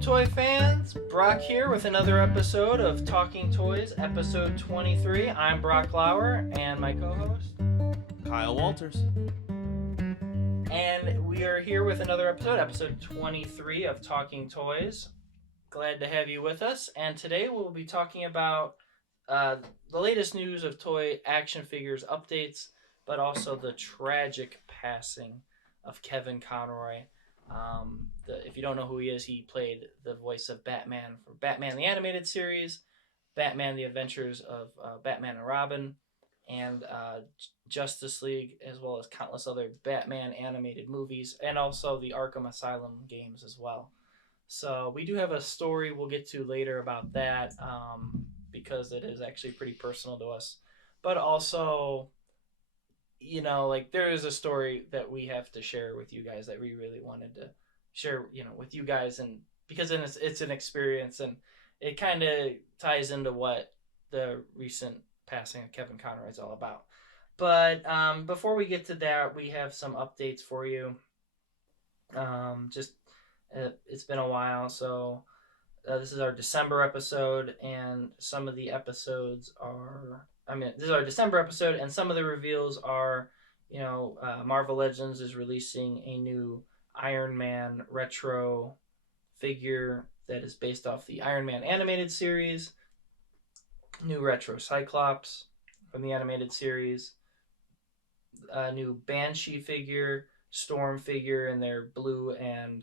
toy fans. Brock here with another episode of Talking Toys, episode 23. I'm Brock Lauer and my co-host Kyle Walters. And we are here with another episode 23 of Talking Toys. Glad to have you with us. And today we'll be talking about the latest news of toy action figures updates, but also the tragic passing of Kevin Conroy. If you don't know who he is, he played the voice of Batman for Batman the Animated Series, Batman the Adventures of Batman and Robin, and Justice League, as well as countless other Batman animated movies, and also the Arkham Asylum games as well. So we do have a story we'll get to later about that, because it is actually pretty personal to us. But also, there is a story that we have to share with you guys that we really wanted to share, with you guys, and because it's an experience, and it kind of ties into what the recent passing of Kevin Conroy is all about. But before we get to that, we have some updates for you. It's been a while, so this is our December episode, and some of the episodes are. This is our December episode, and some of the reveals are, Marvel Legends is releasing a new Iron Man retro figure that is based off the Iron Man animated series. New retro Cyclops from the animated series. A new Banshee figure, Storm figure in their blue and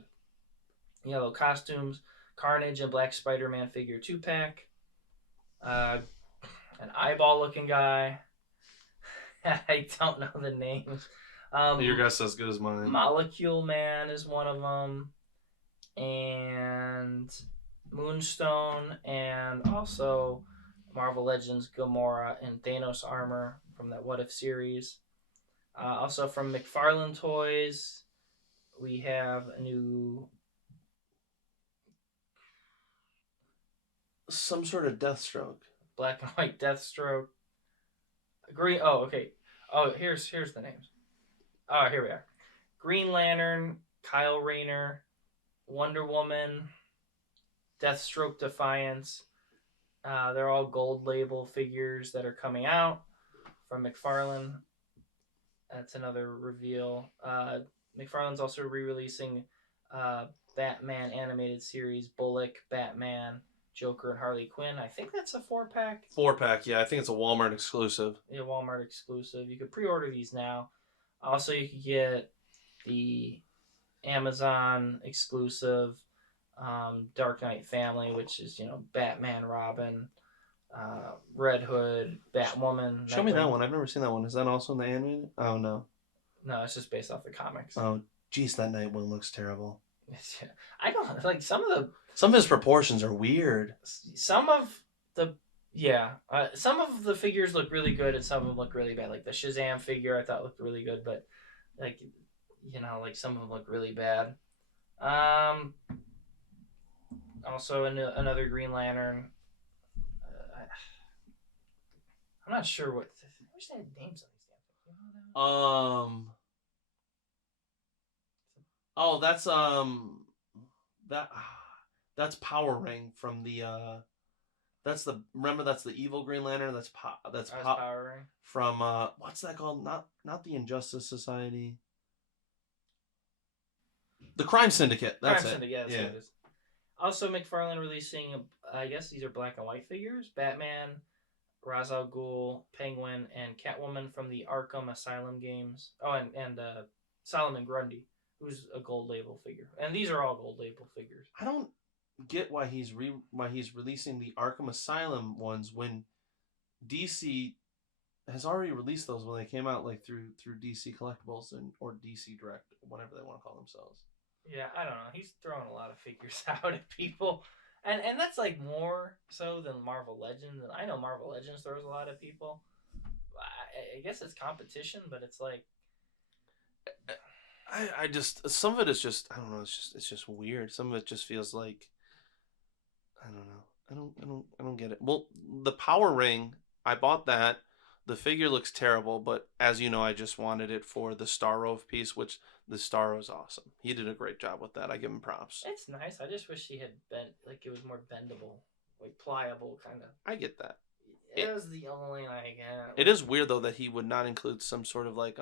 yellow costumes. Carnage and Black Spider-Man figure 2-pack. An eyeball-looking guy. I don't know the names. Your guess is as good as mine. Molecule Man is one of them. And Moonstone, and also Marvel Legends Gamora and Thanos armor from that What If series. Also from McFarlane Toys, we have a new... Some sort of Deathstroke. Black and white Deathstroke. Green... Oh, okay. Oh, here's the names. Oh, here we are. Green Lantern, Kyle Rayner, Wonder Woman, Deathstroke Defiance. They're all gold label figures that are coming out from McFarlane. That's another reveal. McFarlane's also re-releasing Batman animated series, Bullock, Batman, Joker, and Harley Quinn. I think that's a 4-pack. 4-pack, yeah. I think it's a Walmart exclusive. Yeah, Walmart exclusive. You could pre-order these now. Also, you could get the Amazon exclusive Dark Knight Family, which is, Batman, Robin, Red Hood, Batwoman. Show me that one. I've never seen that one. Is that also in the animated? Oh, no. No, it's just based off the comics. Oh, geez, that Nightwing looks terrible. I don't like some of his proportions are weird. Some of the figures look really good, and some of them look really bad. Like the Shazam figure, I thought looked really good, but some of them look really bad. Also another Green Lantern. I'm not sure what. I wish they had names on these damn things. Oh, that's Power Ring from the that's the Evil Green Lantern. That's Power Ring from what's that called? Not the Injustice Society. The Crime Syndicate. That's it. Syndicate, yeah. What it is. Also, McFarlane releasing, I guess these are black and white figures. Batman, Ra's al Ghul, Penguin, and Catwoman from the Arkham Asylum games. Oh, and Solomon Grundy, who's a gold label figure. And these are all gold label figures. I don't get why he's releasing the Arkham Asylum ones when DC has already released those when they came out, like through DC Collectibles or DC Direct, whatever they want to call themselves. Yeah, I don't know. He's throwing a lot of figures out at people. And that's like more so than Marvel Legends. I know Marvel Legends throws a lot at people. I guess it's competition, but it's like I just, some of it is just, I don't know, it's just weird. Some of it just feels like, I don't know. I don't get it. Well, the Power Ring, I bought that. the figure looks terrible, but as you know, I just wanted it for the Starro piece, which the Starro is awesome. He did a great job with that. I give him props. It's nice. I just wish he had bent like it was more bendable, like pliable kind of. I get that. It It was the only like. it is weird though that he would not include some sort of like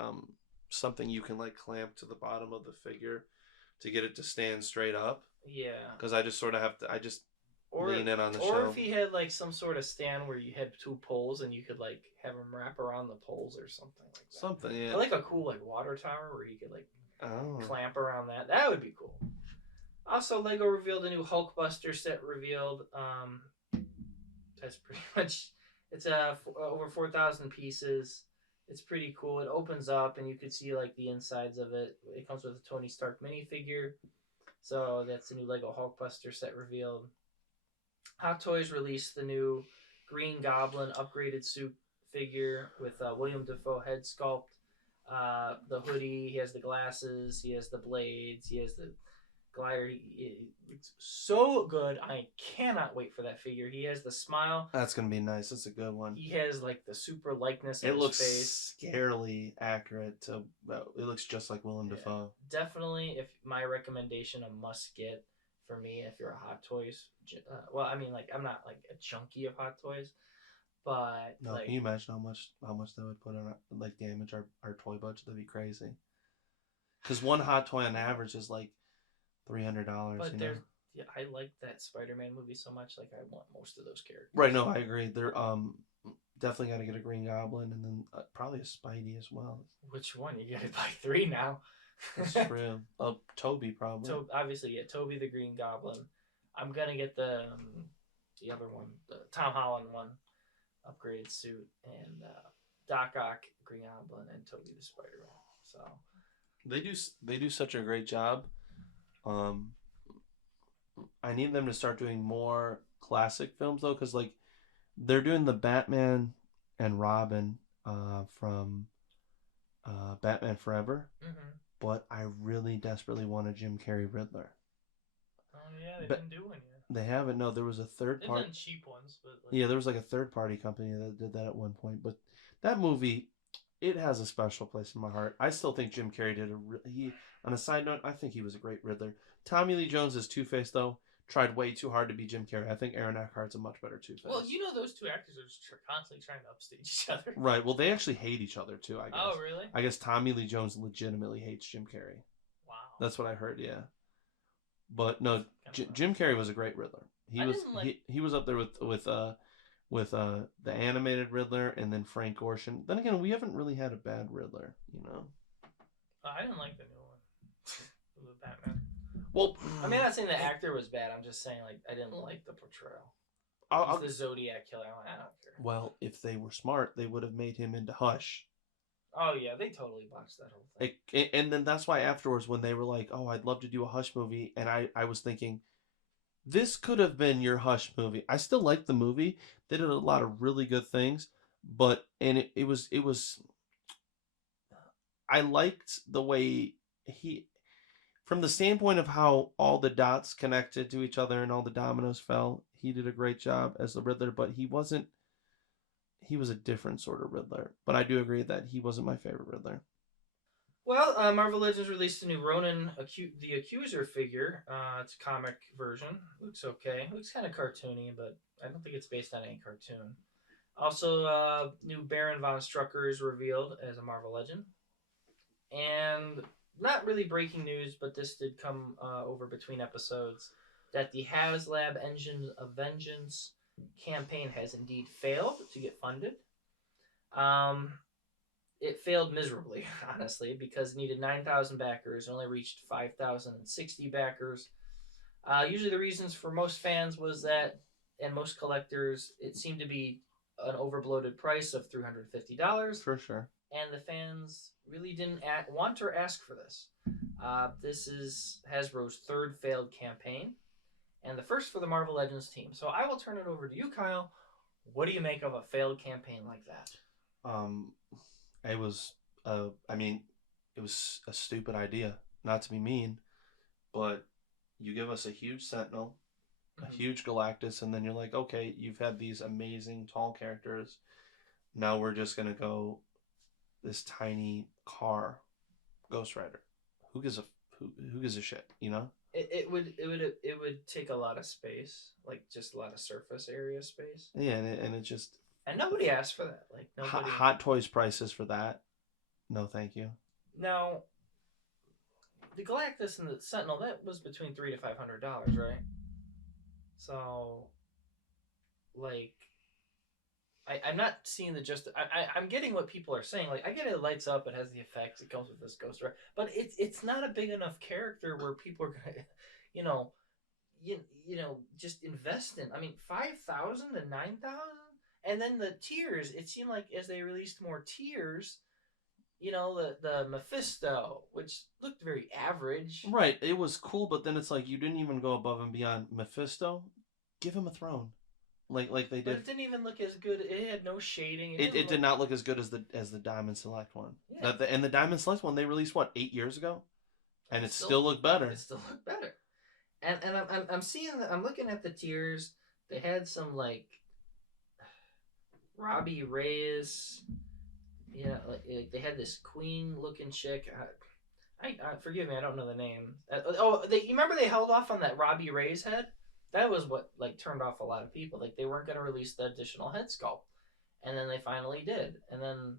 something you can like clamp to the bottom of the figure to get it to stand straight up. Yeah. Because I just sort of have to. I just Or lean in on the or if shelf. he had like some sort of stand where you had two poles and you could like have him wrap around the poles or something like that. Something, yeah. Or like a cool like water tower where you could like Oh. clamp around that. That would be cool. Also, Lego revealed a new Hulkbuster set. Revealed. That's pretty much. It's over 4,000 pieces. It's pretty cool. It opens up and you could see like the insides of it. It comes with a Tony Stark minifigure. So that's the new Lego Hulkbuster set revealed. Hot Toys released the new Green Goblin upgraded suit figure with William Dafoe head sculpt. The hoodie, he has the glasses, he has the blades, he has the glider. It's so good. I cannot wait for that figure. He has the smile. That's gonna be nice. That's a good one. He has like the super likeness of It his looks face. scarily accurate. To it looks just like Willem Dafoe. Definitely, if my recommendation, a must get for me if you're a Hot Toys. Well, I mean, like I'm not like a junkie of Hot Toys, but No, like, can you imagine how much that would put on like damage our toy budget? That'd be crazy. Because one hot toy on average is like $300. but You know. there's yeah, I like that Spider-Man movie so much. Like I want most of those characters. Right. No, I agree. They're definitely got to get a Green Goblin and then probably a Spidey as well. Which one? You gotta buy three now. That's true. Toby probably. Obviously, yeah, Toby the Green Goblin. I'm gonna get the other one, the Tom Holland one, upgraded suit, and Doc Ock Green Goblin and Toby the Spider Man. So they do such a great job. Um, I need them to start doing more classic films though, because like they're doing the Batman and Robin from Batman Forever, but I really desperately want a Jim Carrey Riddler. Oh yeah, they didn't do one yet. They haven't. No, there was a third They've part. done cheap ones, but like... Yeah, there was like a third party company that did that at one point. But that movie, it has a special place in my heart. I still think Jim Carrey did he. On a side note, I think he was a great Riddler. Tommy Lee Jones as Two Face though tried way too hard to be Jim Carrey. I think Aaron Eckhart's a much better Two Face. Well, you know those two actors are just constantly trying to upstage each other. Right. Well, they actually hate each other too. I guess. Oh really? I guess Tommy Lee Jones legitimately hates Jim Carrey. Wow. That's what I heard. Yeah. But no, Jim Carrey was a great Riddler. He was up there with the animated Riddler and then Frank Gorshin. Then again, we haven't really had a bad Riddler, you know. I didn't like the new one, the Batman. Well, I mean, I'm not saying the actor was bad. I'm just saying like I didn't like the portrayal. He's the Zodiac killer. I don't care. Well, if they were smart, they would have made him into Hush. Oh yeah, they totally botched that whole thing. And then that's why afterwards, when they were like, "Oh, I'd love to do a Hush movie," and I was thinking, this could have been your Hush movie. I still like the movie. They did a lot of really good things, but it was I liked the way he, from the standpoint of how all the dots connected to each other and all the dominoes fell. He did a great job as the Riddler, but he wasn't. He was a different sort of Riddler. But I do agree that he wasn't my favorite Riddler. Well, Marvel Legends released a new Ronan the Accuser figure. It's a comic version. Looks okay. Looks kind of cartoony, but I don't think it's based on any cartoon. Also, new Baron von Strucker is revealed as a Marvel Legend. And not really breaking news, but this did come over between episodes, that the HasLab Engine of Vengeance campaign has indeed failed to get funded. It failed miserably, honestly, because it needed 9,000 backers, only reached 5,060 backers. Usually the reasons for most fans was that, and most collectors, it seemed to be an overbloated price of $350. For sure. And the fans really didn't want or ask for this. This is Hasbro's third failed campaign, and the first for the Marvel Legends team. So I will turn it over to you, Kyle. What do you make of a failed campaign like that? It was, it was a stupid idea. Not to be mean, but you give us a huge Sentinel, a huge Galactus, and then you're like, okay, you've had these amazing tall characters. Now we're just gonna go this tiny car, Ghost Rider. Who gives a who gives a shit? You know? It would take a lot of space, like just a lot of surface area space, Yeah, and it just and nobody asked for that. Like nobody. Hot Toys prices for that. No, thank you. Now, the Galactus and the Sentinel, that was between $300 to $500, right? So, like, I'm not seeing the just. I'm getting what people are saying. Like, I get it lights up, it has the effects, it comes with this Ghost Rider, but it's not a big enough character where people are gonna, you know, just invest in. I mean, 5,000 to 9,000, and then the tiers. It seemed like as they released more tiers, the Mephisto, which looked very average. Right, it was cool, but then it's like you didn't even go above and beyond Mephisto. Give him a throne, like they But did. it didn't even look as good. It had no shading. It It, didn't it did look. not look as good as the Diamond Select one. Yeah, And the Diamond Select one they released what 8 years ago, and and it still looked better. it still looked better. And I'm seeing. I'm looking at the tiers. They had some like Robbie Reyes. Like they had this queen looking chick. I forgive me, I don't know the name. You remember they held off on that Robbie Reyes head? That was what like turned off a lot of people. Like they weren't going to release the additional head sculpt, and then they finally did. And then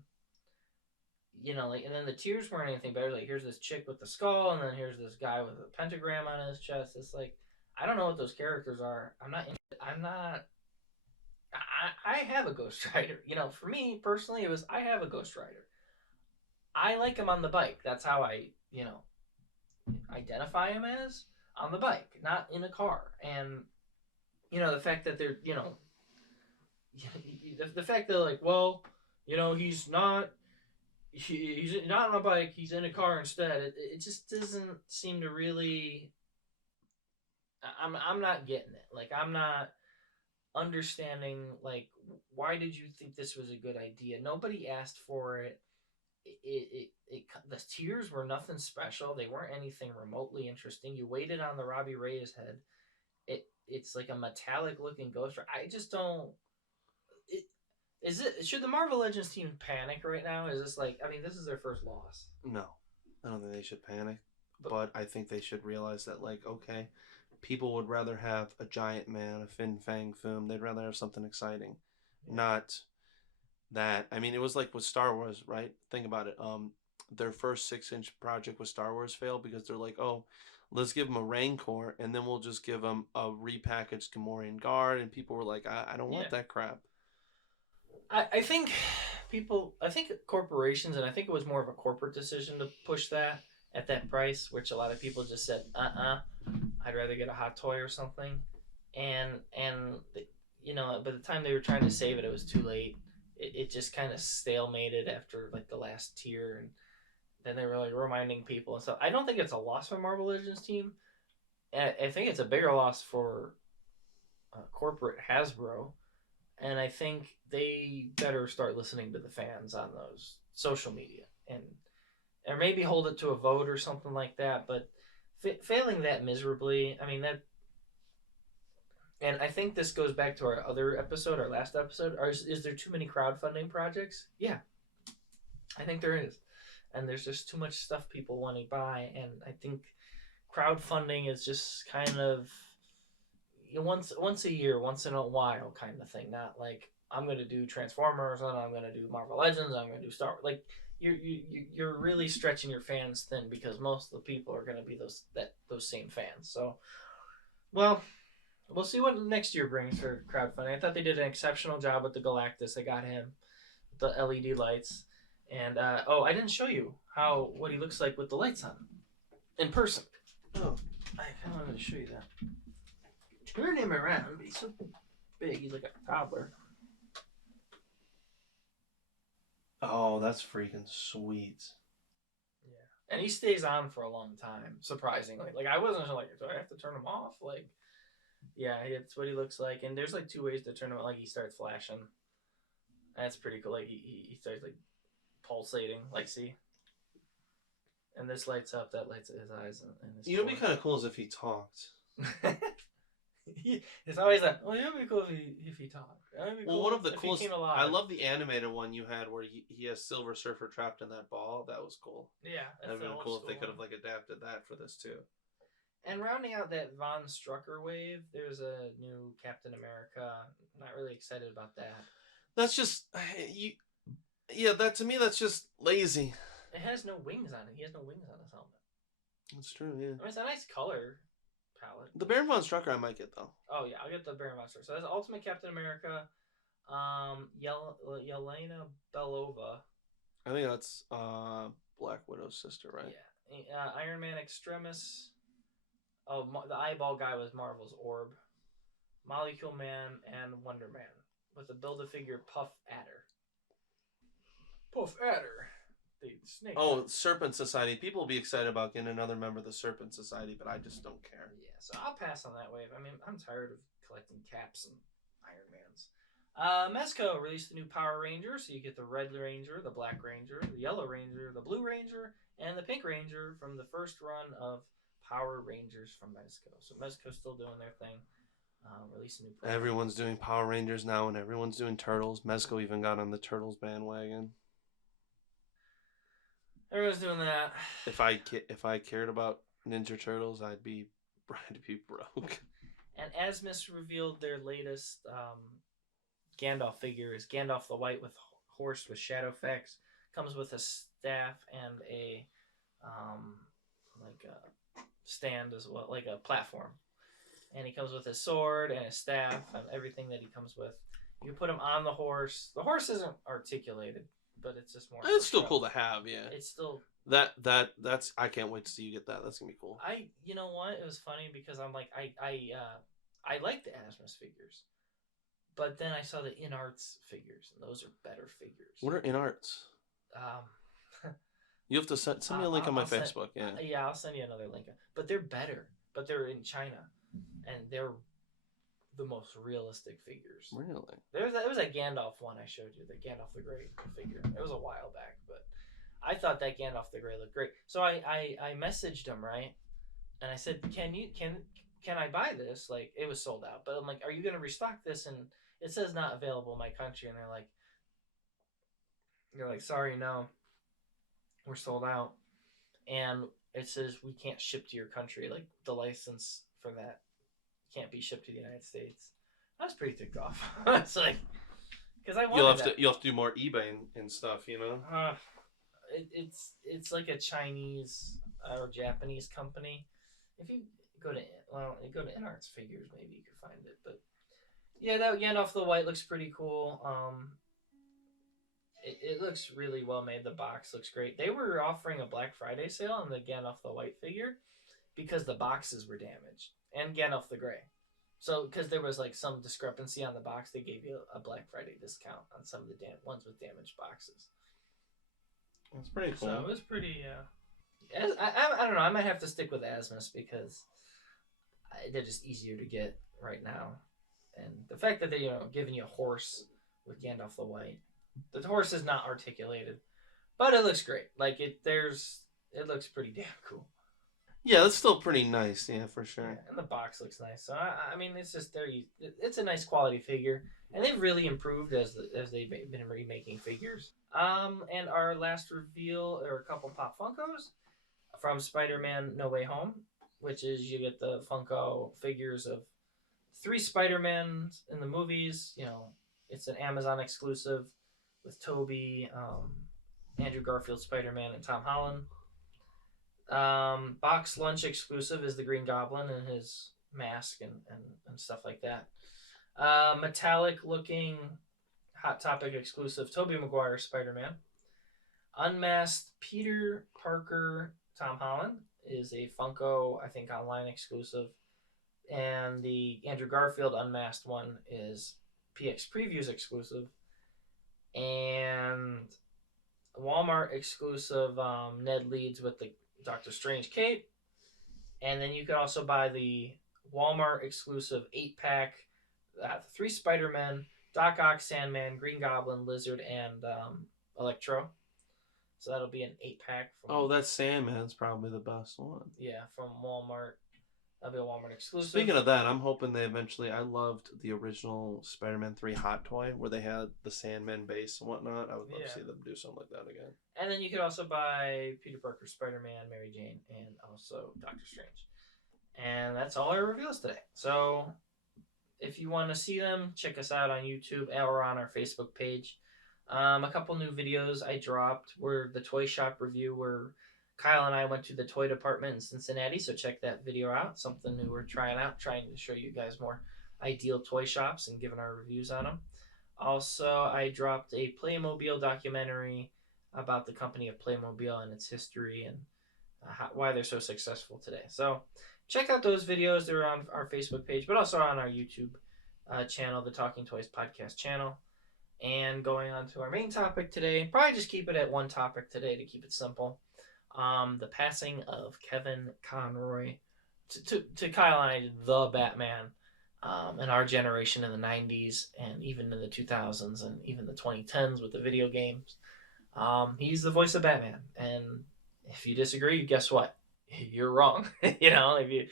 and then the tears weren't anything better. Like here's this chick with the skull, and then here's this guy with a pentagram on his chest. It's like I don't know what those characters are. I'm not. I'm not. I have a Ghost Rider. For me personally, it was I have a Ghost Rider. I like him on the bike. That's how I identify him as on the bike, not in a car. And the fact that they're the fact that like, well, he's not on a bike, he's in a car instead. It just doesn't seem to really. I'm not getting it. Like I'm not understanding like why did you think this was a good idea? Nobody asked for it. The tiers were nothing special. They weren't anything remotely interesting. You waited on the Robbie Reyes head. It's like a metallic looking Ghost Rider. I just don't. Should the Marvel Legends team panic right now? Is this like, I mean, this is their first loss. No, I don't think they should panic, but I think they should realize that like okay, people would rather have a giant man, a Fin Fang Foom. They'd rather have something exciting, not that. I mean, it was like with Star Wars, right? Think about it. Their first 6-inch project with Star Wars failed because they're like, oh, let's give them a Rancor, and then we'll just give them a repackaged Gamorrean Guard, and people were like, I don't want that crap. I think I think corporations, and I think it was more of a corporate decision to push that at that price, which a lot of people just said, I'd rather get a hot toy or something, and by the time they were trying to save it, it was too late. It just kind of stalemated after like the last tier, and then they were like reminding people and stuff. I don't think it's a loss for Marvel Legends team. I think it's a bigger loss for corporate Hasbro, and I think they better start listening to the fans on those social media and or maybe hold it to a vote or something like that. But failing that miserably, I mean that. And I think this goes back to our other episode, our last episode. Is there too many crowdfunding projects? Yeah, I think there is, and there's just too much stuff people want to buy, and I think crowdfunding is just kind of once a year, once in a while kind of thing. Not like I'm going to do Transformers and I'm going to do Marvel Legends. I'm going to do Star Wars. Like you're really stretching your fans thin because most of the people are going to be those same fans. So, well, we'll see what next year brings for crowdfunding. I thought they did an exceptional job with the Galactus. They got him with the LED lights, and I didn't show you what he looks like with the lights on in person. Oh, I kind of wanted to show you that. Turn him around. He's so big. He's like a toddler. Oh, that's freaking sweet. Yeah, and he stays on for a long time. Surprisingly, like I wasn't like, do I have to turn him off? Like, yeah, it's what he looks like. And there's like 2 ways to turn him. Like he starts flashing. That's pretty cool. Like he starts like pulsating. Like see. And this lights up. That lights his eyes. And his It'd be kind of cool as if he talked. It's always like, well, it'd be cool if he talked. It'd be Well, one cool of the if he coolest. came I alive. love the animated one you had where he has Silver Surfer trapped in that ball. That was cool. Yeah, that's That'd the been old cool if they school could one. have like adapted that for this too. And rounding out that Von Strucker wave, there's a new Captain America. Not really excited about that. That's just you. Yeah, that to me that's just lazy. It has no wings on it. He has no wings on his helmet. That's true. Yeah. I mean, it's a nice color palette. The Baron von Strucker I might get though. Oh yeah, I'll get the Baron Monster. So that's Ultimate Captain America. Yelena Belova. I think that's Black Widow's sister, right? Yeah. Iron Man Extremis. Oh, the eyeball guy was Marvel's Orb. Molecule Man and Wonder Man with a Build-A-Figure Puff Adder. Puff Adder. The snake. Oh, Serpent Society. People will be excited about getting another member of the Serpent Society, but I just don't care. Yeah, so I'll pass on that wave. I mean, I'm tired of collecting caps and Iron Mans. Mezco released the new Power Ranger, so you get the Red Ranger, the Black Ranger, the Yellow Ranger, the Blue Ranger, and the Pink Ranger from the first run of Power Rangers from Mezco. So Mezco's still doing their thing. Release a new program. Everyone's doing Power Rangers now, and everyone's doing Turtles. Mezco even got on the Turtles bandwagon. Everyone's doing that. If I cared about Ninja Turtles, I'd be broke. And Asmus revealed their latest Gandalf figure is Gandalf the White with horse with shadow effects. Comes with a staff and a like a stand as well, like a platform. And he comes with his sword and his staff and everything that he comes with. You put him on the horse. The horse isn't articulated, but it's just more. It's still cool to have, yeah. It's still that's I can't wait to see you get that. That's gonna be cool. You know what? It was funny because I'm like I like the Asmus figures, but then I saw the In Arts figures, and those are better figures. What are In Arts? You have to send me a link on my Facebook. Yeah, I'll send you another link. But they're better. But they're in China, and they're the most realistic figures. Really? There was a Gandalf one I showed you, the Gandalf the Grey figure. It was a while back, but I thought that Gandalf the Grey looked great. So I messaged him, right, and I said, can I buy this? Like, it was sold out, but I'm like, are you gonna restock this? And it says not available in my country, and they're like, sorry, no, we're sold out, and it says we can't ship to your country. Like, the license for that can't be shipped to the United States. I was pretty ticked off. It's like, because I wanted you'll have to do more eBay and stuff, you know. It's like a Chinese or Japanese company. If you go to InArts Figures, maybe you could find it. But yeah, that Gandalf the White looks pretty cool. It looks really well made. The box looks great. They were offering a Black Friday sale on the Gandalf the White figure because the boxes were damaged, and Gandalf the Grey. So, because there was like some discrepancy on the box, they gave you a Black Friday discount on some of the ones with damaged boxes. That's pretty cool. So it was pretty. I don't know. I might have to stick with Asmus because they're just easier to get right now, and the fact that they're giving you a horse with Gandalf the White. The horse is not articulated, but it looks great. Like it looks pretty damn cool. Yeah, that's still pretty nice. Yeah, for sure. Yeah, and the box looks nice. So I mean, it's just it's a nice quality figure, and they've really improved as they've been remaking figures. And our last reveal are a couple Pop Funkos from Spider-Man No Way Home, which is you get the Funko figures of 3 Spider-Mans in the movies. It's an Amazon exclusive with Tobey, Andrew Garfield Spider-Man, and Tom Holland. Box lunch exclusive is the Green Goblin and his mask and stuff like that. Metallic looking Hot Topic exclusive Tobey Maguire Spider-Man. Unmasked Peter Parker Tom Holland is a Funko, I think, online exclusive. And the Andrew Garfield unmasked one is PX Previews exclusive. And Walmart exclusive Ned Leeds with the Doctor Strange cape. And then you could also buy the Walmart exclusive 8-pack, 3 Spider-Men, Doc Ock, Sandman, Green Goblin, Lizard, and Electro. So that'll be an 8-pack. That Sandman's probably the best one. Yeah, from Walmart. That'll be a Walmart exclusive. Speaking of that, I'm hoping they eventually. I loved the original Spider-Man 3 Hot Toy where they had the Sandman base and whatnot. I would love to see them do something like that again. And then you could also buy Peter Parker, Spider-Man, Mary Jane, and also Doctor Strange. And that's all our reveals today. So if you want to see them, check us out on YouTube or on our Facebook page. A couple new videos I dropped were the toy shop review where Kyle and I went to the toy department in Cincinnati, so check that video out. Something new we're trying out, trying to show you guys more ideal toy shops and giving our reviews on them. Also, I dropped a Playmobil documentary about the company of Playmobil and its history and why they're so successful today. So check out those videos. They're on our Facebook page, but also on our YouTube channel, the Talking Toys Podcast channel. And going on to our main topic today, probably just keep it at one topic today to keep it simple. The passing of Kevin Conroy to Kyle and I, the Batman, in our generation in the 90s and even in the 2000s and even the 2010s with the video games. He's the voice of Batman. And if you disagree, guess what? You're wrong. If you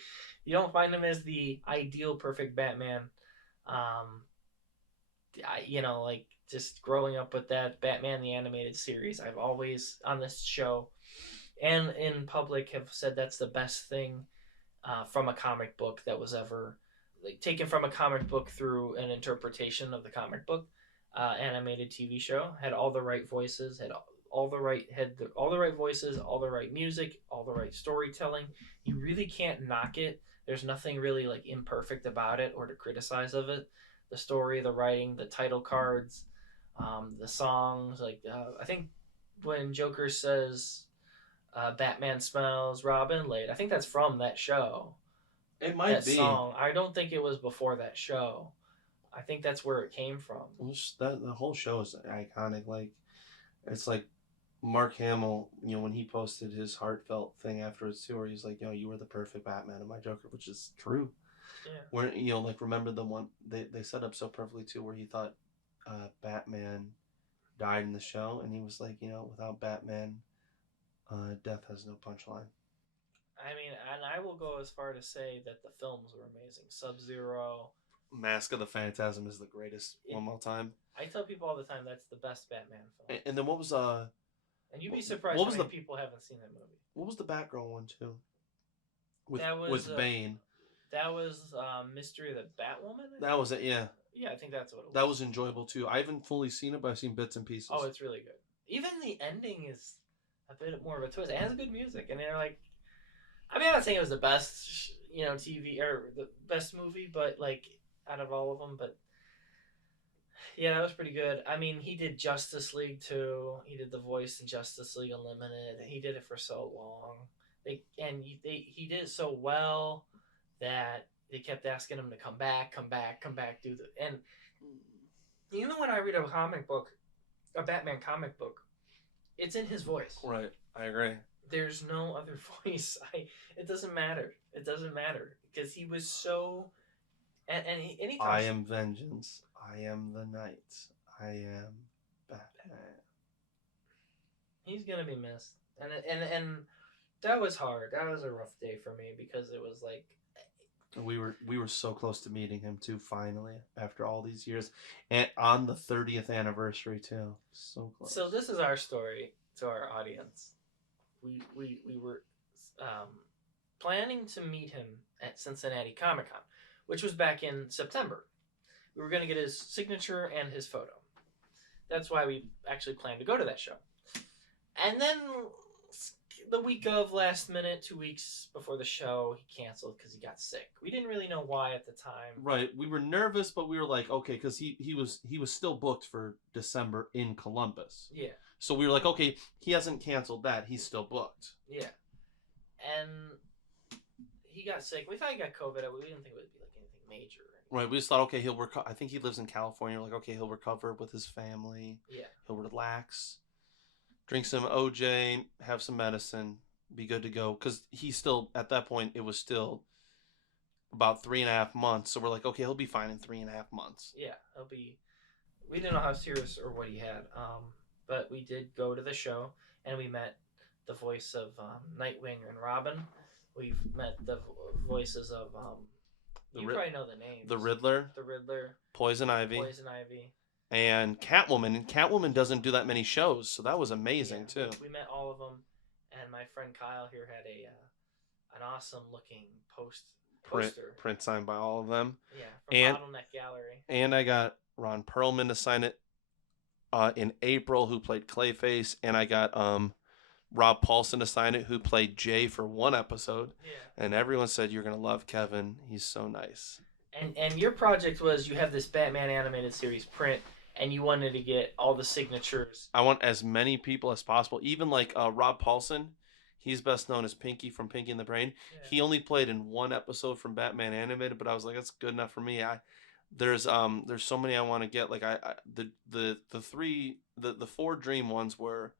don't find him as the ideal perfect Batman, like just growing up with that Batman the Animated Series, I've always on this show and in public have said that's the best thing from a comic book that was ever taken from a comic book through an interpretation of the comic book animated TV show. Had all the right voices, had all the right voices, all the right music, all the right storytelling. You really can't knock it. There's nothing really like imperfect about it or to criticize of it. The story, the writing, the title cards, the songs. I think when Joker says Batman smells Robin late, I think that's from that show. It might be. Song. I don't think it was before that show. I think that's where it came from. The whole show is iconic. Like, it's like Mark Hamill, when he posted his heartfelt thing afterwards too, where he's like, you were the perfect Batman and my Joker, which is true. Yeah. Where, remember the one they set up so perfectly too, where he thought Batman died in the show, and he was like, without Batman, death has no punchline. I mean, and I will go as far to say that the films were amazing. Sub-Zero. Mask of the Phantasm is the greatest one of all time. I tell people all the time that's the best Batman film. And then what was And you'd be surprised how many people haven't seen that movie. What was the Batgirl one too? With Bane. That was Mystery of the Batwoman. That was it. Yeah. Yeah, I think that's what it was. That was enjoyable too. I haven't fully seen it, but I've seen bits and pieces. Oh, it's really good. Even the ending is a bit more of a twist. It has good music, and they're like, I mean, I'm not saying it was the best, TV or the best movie, but like out of all of them, but yeah, that was pretty good. I mean, he did Justice League too. He did the voice in Justice League Unlimited. He did it for so long. He did it so well that they kept asking him to come back, do the and even when I read a Batman comic book, it's in his voice. Right, I agree. There's no other voice. It doesn't matter. It doesn't matter because he was so. And he I am vengeance. I am the night. I am Batman. He's gonna be missed, and that was hard. That was a rough day for me because it was like. We were so close to meeting him too. Finally, after all these years, and on the 30th anniversary too. So close. So this is our story to our audience. We were planning to meet him at Cincinnati Comic-Con, which was back in September. We were going to get his signature and his photo. That's why we actually planned to go to that show. And then the week of last minute, 2 weeks before the show, he canceled because he got sick. We didn't really know why at the time. Right. We were nervous, but we were like, okay, because he was still booked for December in Columbus. Yeah. So we were like, okay, he hasn't canceled that. He's still booked. Yeah. And he got sick. We thought he got COVID. We didn't think it would be like anything major. Right. We just thought, okay, he'll recover. I think he lives in California. We're like, okay, he'll recover with his family. Yeah. He'll relax, drink some OJ, have some medicine, be good to go. Because he's still, at that point, it was still about 3.5 months. So we're like, okay, he'll be fine in 3.5 months. Yeah, he'll be. We didn't know how serious or what he had. But we did go to the show, and we met the voice of Nightwing and Robin, We've met the voices of you probably know the names. The Riddler, Poison Ivy, and Catwoman. And Catwoman doesn't do that many shows, so that was amazing too. We met all of them, and my friend Kyle here had an awesome looking poster print signed by all of them. Yeah, from Bottleneck Gallery. And I got Ron Perlman to sign it in April, who played Clayface, and I got Rob Paulson to sign it, who played Jay for one episode. Yeah. And everyone said, you're going to love Kevin. He's so nice. And your project was you have this Batman animated series print, and you wanted to get all the signatures. I want as many people as possible. Even like Rob Paulson, he's best known as Pinky from Pinky and the Brain. Yeah. He only played in one episode from Batman animated, but I was like, that's good enough for me. There's so many I want to get. Like the four dream ones were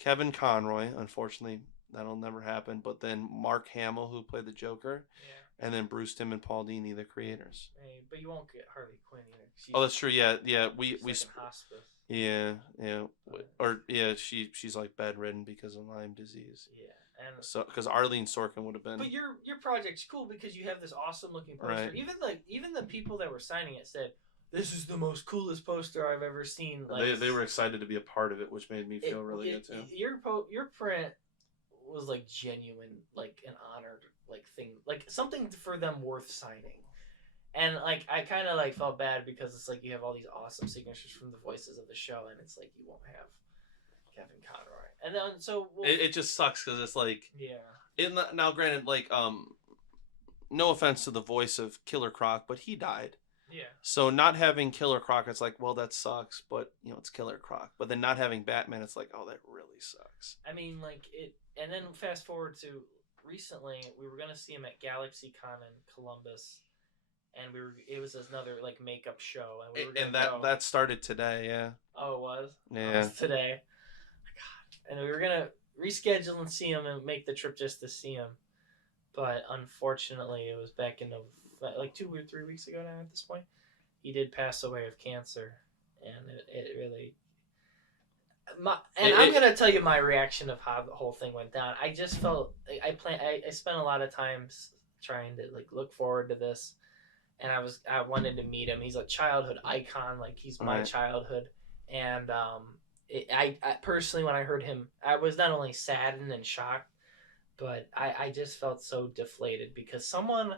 Kevin Conroy. Unfortunately, that'll never happen. But then Mark Hamill, who played the Joker. Yeah. And then Bruce Timm and Paul Dini, the creators. Hey, but you won't get Harley Quinn either. Oh, that's true. Yeah. We like in hospice. Yeah. Or yeah, she's like bedridden because of Lyme disease. Yeah, and so because Arlene Sorkin would have been. But your project's cool because you have this awesome looking poster. Right. Even the people that were signing it said, "This is the most coolest poster I've ever seen." Like they were excited to be a part of it, which made me feel really good too. Your print was like genuine, like an honored like thing, like something for them worth signing. And like I kind of like felt bad because it's like you have all these awesome signatures from the voices of the show, and it's like you won't have Kevin Conroy. And then so it just sucks because it's like now granted, like no offense to the voice of Killer Croc, but he died. Yeah. So not having Killer Croc, it's like, well, that sucks, but you know, it's Killer Croc. But then not having Batman, it's like, oh, that really sucks. I mean, like it, and then fast forward to recently, we were gonna see him at GalaxyCon in Columbus, and it was another like makeup show, and we were gonna go. That started today, yeah. Oh, it was. Yeah. It was today. Oh, my God. And we were gonna reschedule and see him and make the trip just to see him, but unfortunately, it was back in like 2 or 3 weeks ago now. At this point, he did pass away of cancer, and it really. I'm gonna tell you my reaction of how the whole thing went down. I just felt I spent a lot of time trying to like look forward to this, and I wanted to meet him. He's a childhood icon, like he's my childhood, and I personally, when I heard him, I was not only saddened and shocked, but I just felt so deflated because someone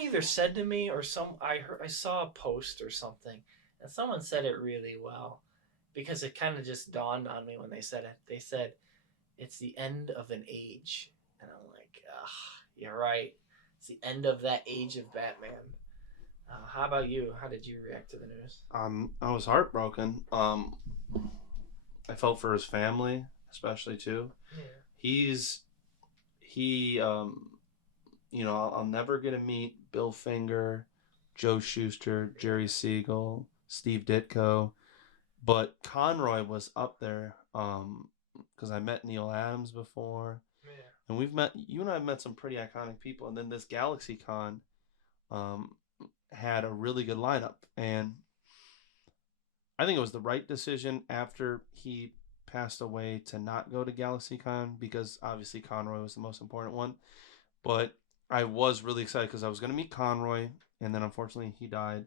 either said to me or I saw a post or something, and someone said it really well. Because it kind of just dawned on me when they said it. They said, it's the end of an age. And I'm like, you're right. It's the end of that age of Batman. How about you? How did you react to the news? I was heartbroken. I felt for his family, especially too. Yeah. I'll never get to meet Bill Finger, Joe Shuster, Jerry Siegel, Steve Ditko. But Conroy was up there because I met Neil Adams before. Yeah. And you and I have met some pretty iconic people. And then this GalaxyCon had a really good lineup. And I think it was the right decision after he passed away to not go to GalaxyCon because obviously Conroy was the most important one. But I was really excited because I was going to meet Conroy, and then unfortunately he died.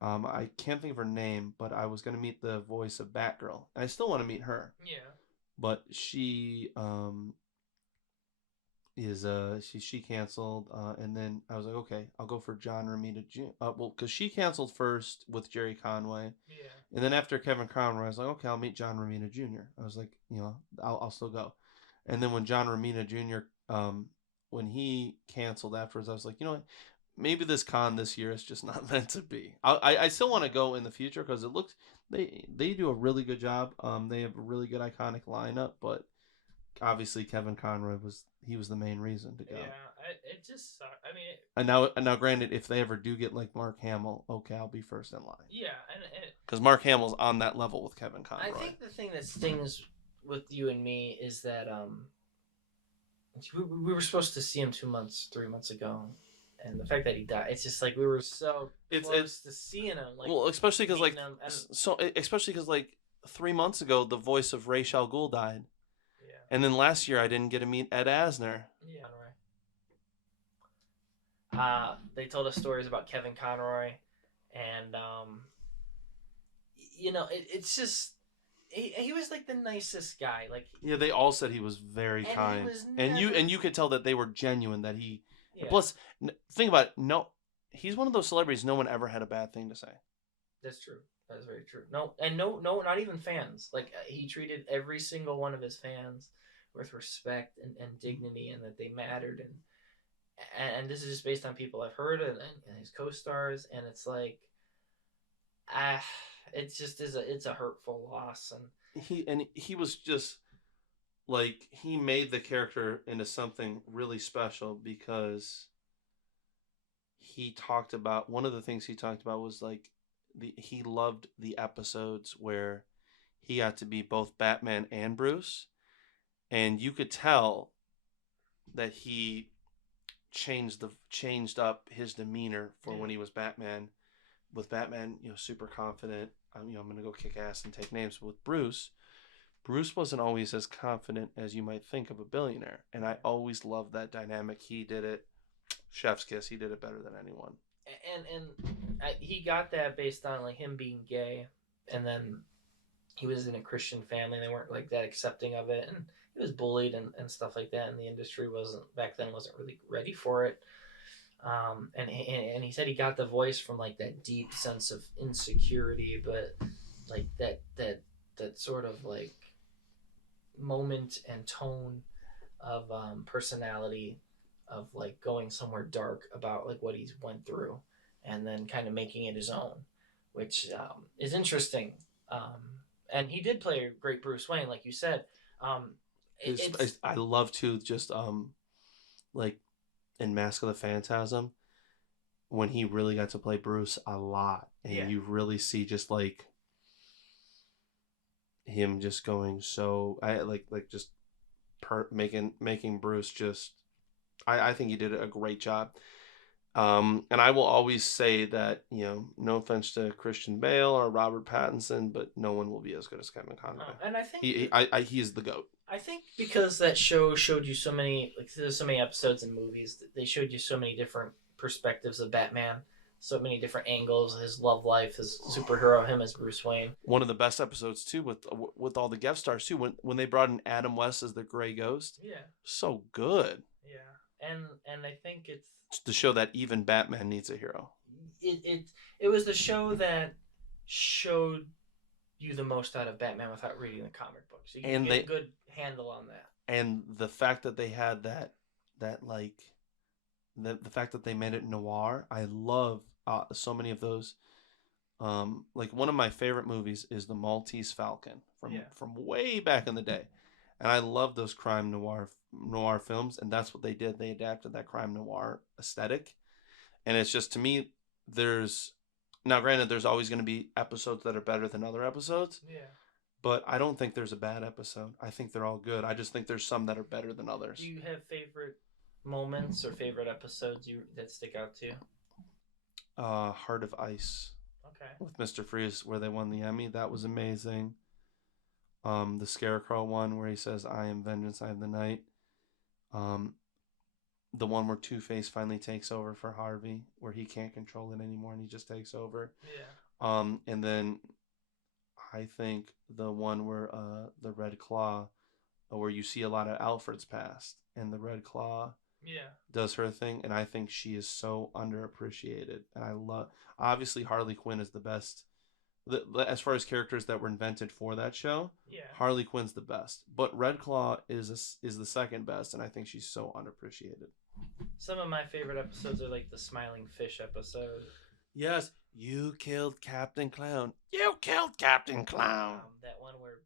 I can't think of her name, but I was going to meet the voice of Batgirl. And I still want to meet her. Yeah. But she she canceled, and then I was like, okay, I'll go for John Romita Jr. Well, because she canceled first with Jerry Conway. Yeah. And then after Kevin Conroy, I was like, okay, I'll meet John Romita Jr. I was like, I'll still go. And then when John Romita Jr. When he canceled afterwards, I was like, you know what? Maybe this con this year is just not meant to be. I still want to go in the future because it looks they do a really good job. They have a really good iconic lineup, but obviously Kevin Conroy was the main reason to go. Yeah, it just sucked. I mean, and now, granted, if they ever do get like Mark Hamill, okay, I'll be first in line. Yeah, and because Mark Hamill's on that level with Kevin Conroy. I think the thing that stings with you and me is that we were supposed to see him 3 months ago. And the fact that he died, it's just like we were so close to seeing him. Like, well, especially because especially because 3 months ago, the voice of Ra's al Ghul died. Yeah. And then last year, I didn't get to meet Ed Asner. Yeah. They told us stories about Kevin Conroy, and it's just he was like the nicest guy, like, Yeah, they all said he was very and he kind, was and never. you could tell that they were genuine. That he, Yeah, plus, think about it, no, he's one of those celebrities no one ever had a bad thing to say. that's true. That is very true. No, and no, not even fans. Like, he treated every single one of his fans with respect and dignity, and that they mattered. And this is just based on people I've heard, and his co-stars, and it's like, ah, it's just it's a hurtful loss. He was just like he made the character into something really special because he talked about one of the things he talked about was like he loved the episodes where he got to be both Batman and Bruce, and you could tell that he changed up his demeanor for Yeah. when he was Batman. With Batman, super confident. I'm gonna go kick ass and take names. But with Bruce wasn't always as confident as you might think of a billionaire, and I always loved that dynamic. He did it, chef's kiss. He did it better than anyone. And he got that based on like him being gay, and then he was in a Christian family. They weren't like that accepting of it, and he was bullied and stuff like that. And the industry wasn't really ready for it. And he said he got the voice from like that deep sense of insecurity, but like that sort of like moment and tone of personality, of like going somewhere dark about like what he's went through, and then kind of making it his own, which is interesting. Um, and he did play a great Bruce Wayne, like you said. Um, it's I love to just like in Mask of the Phantasm when he really got to play Bruce a lot, and Yeah, you really see just like him just going so I like just making Bruce just I think he did a great job. And I will always say that, no offense to Christian Bale or Robert Pattinson, but no one will be as good as Kevin Conroy. and I think He's the GOAT. I think because that show showed you so many, like, there's so many episodes and movies, they showed you so many different perspectives of Batman, so many different angles, his love life, his superhero, him as Bruce Wayne. One of the best episodes too, with all the guest stars too, when they brought in Adam West as the Gray Ghost, Yeah, so good yeah, and I think to show that even Batman needs a hero. it it was the show that showed you the most out of Batman without reading the comic books. So you And get a good handle on that. and the fact that they had that like the fact that they made it noir, I love so many of those. Like one of my favorite movies is The Maltese Falcon from way back in the day, and I love those crime noir films, and that's what they did. They adapted that crime noir aesthetic, and it's just to me, there's now granted there's always going to be episodes that are better than other episodes, Yeah. but I don't think there's a bad episode. I think they're all good. I just think there's some that are better than others. Do you have favorite moments or favorite episodes that stick out to you? Heart of Ice Okay. with Mr. Freeze, where they won the Emmy, that was amazing. The Scarecrow one where he says, "I am vengeance, I am the night." Um, the one where Two-Face finally takes over for Harvey, where he can't control it anymore and he just takes over. Yeah. And then I think the one where the Red Claw, where you see a lot of Alfred's past, and the Red Claw Yeah. does her thing, and I think she is so underappreciated. And I love, obviously, Harley Quinn is the best. As far as characters that were invented for that show, Yeah. Harley Quinn's the best. But Red Claw is the second best, and I think she's so underappreciated. Some of my favorite episodes are like the Smiling Fish episode. Yes, you killed Captain Clown. You killed Captain Clown. That one where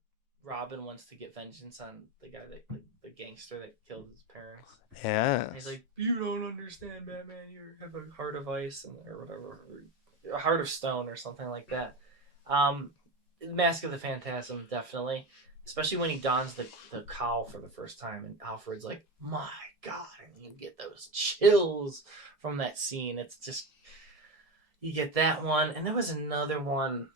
Robin wants to get vengeance on the guy that the gangster that killed his parents. Yeah. He's like, "You don't understand, Batman. You have a heart of ice or whatever, or a heart of stone or something like that." Mask of the Phantasm, definitely, especially when he dons the cowl for the first time, and Alfred's like, "My God," and you get those chills from that scene. It's just, you get that one, and there was another one.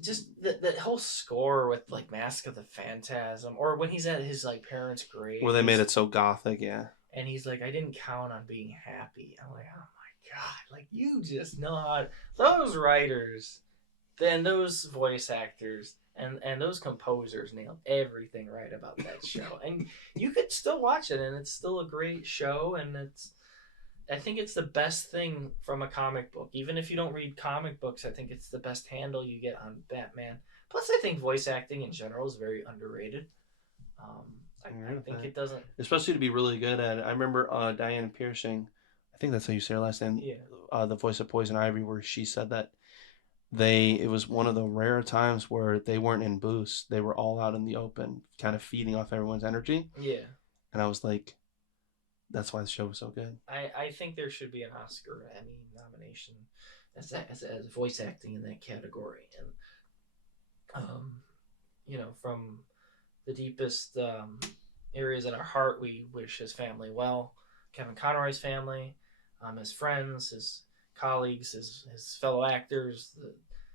Just that whole score with like Mask of the Phantasm, or when he's at his like parents' grave, Where they made it so gothic, yeah. And he's like, I didn't count on being happy. I'm like, oh my God, like you just know how those writers, then those voice actors and those composers nailed everything right about that show. And you could still watch it and it's still a great show, and I think it's the best thing from a comic book. Even if you don't read comic books, I think it's the best handle you get on Batman. Plus, I think voice acting in general is very underrated. Um, I think it doesn't. Especially to be really good at it. I remember Diane Piercing, I think that's how you say her last name, Yeah. the voice of Poison Ivy, where she said that it was one of the rare times where they weren't in booths. They were all out in the open, kind of feeding off everyone's energy. Yeah. And I was like, that's why the show was so good. I think there should be an Oscar or Emmy nomination as voice acting in that category. And from the deepest areas in our heart, we wish his family well. Kevin Conroy's family, his friends, his colleagues, his fellow actors,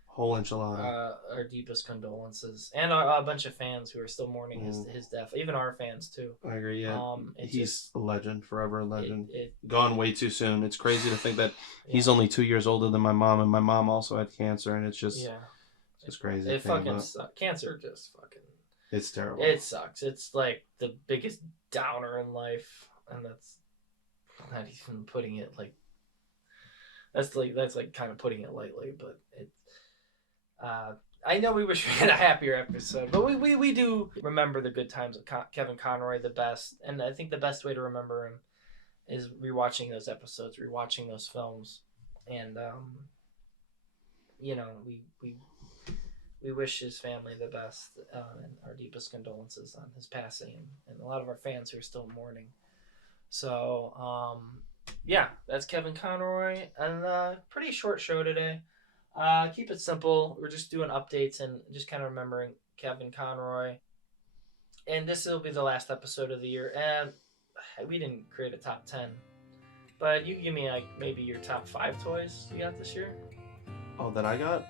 whole enchilada. Our deepest condolences, and a bunch of fans who are still mourning his death. Even our fans too. I agree. Yeah, he's a legend, forever a legend. Gone way too soon. It's crazy to think that he's only 2 years older than my mom, and my mom also had cancer, and it's just it's crazy. It fucking sucks. Cancer just fucking. It's terrible. It sucks. It's like the biggest downer in life, and that's not even putting it like. That's like kind of putting it lightly, but it. I know we wish we had a happier episode, but we do remember the good times of Kevin Conroy the best, and I think the best way to remember him is rewatching those episodes, rewatching those films, and we wish his family the best, and our deepest condolences on his passing, and a lot of our fans who are still mourning. So that's Kevin Conroy, and pretty short show today. Keep it simple. We're just doing updates and just kind of remembering Kevin Conroy. And this will be the last episode of the year. And we didn't create a top 10. But you can give me like maybe your top 5 toys you got this year. Oh, that I got?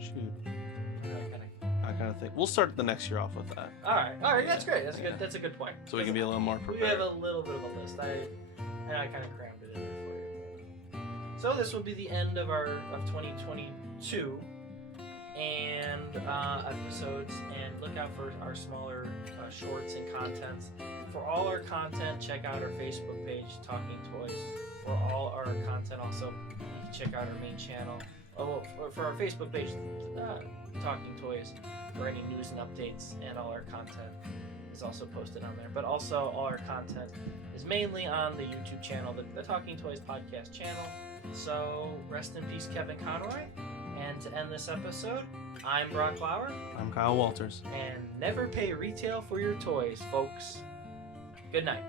Shoot. I kind of think we'll start the next year off with that. All right, that's great. That's a good point. So we can be a little more prepared. We have a little bit of a list. I kind of crammed it in there for you. So this will be the end of 2022 and episodes. And look out for our smaller shorts and contents. For all our content, check out our Facebook page, Talking Toys. For all our content, also check out our main channel. For our Facebook page, Talking Toys, for any news and updates, and all our content is also posted on there. But also, all our content is mainly on the YouTube channel, the Talking Toys podcast channel. So, rest in peace, Kevin Conroy. And to end this episode, I'm Brock Lauer. I'm Kyle Walters. And never pay retail for your toys, folks. Good night.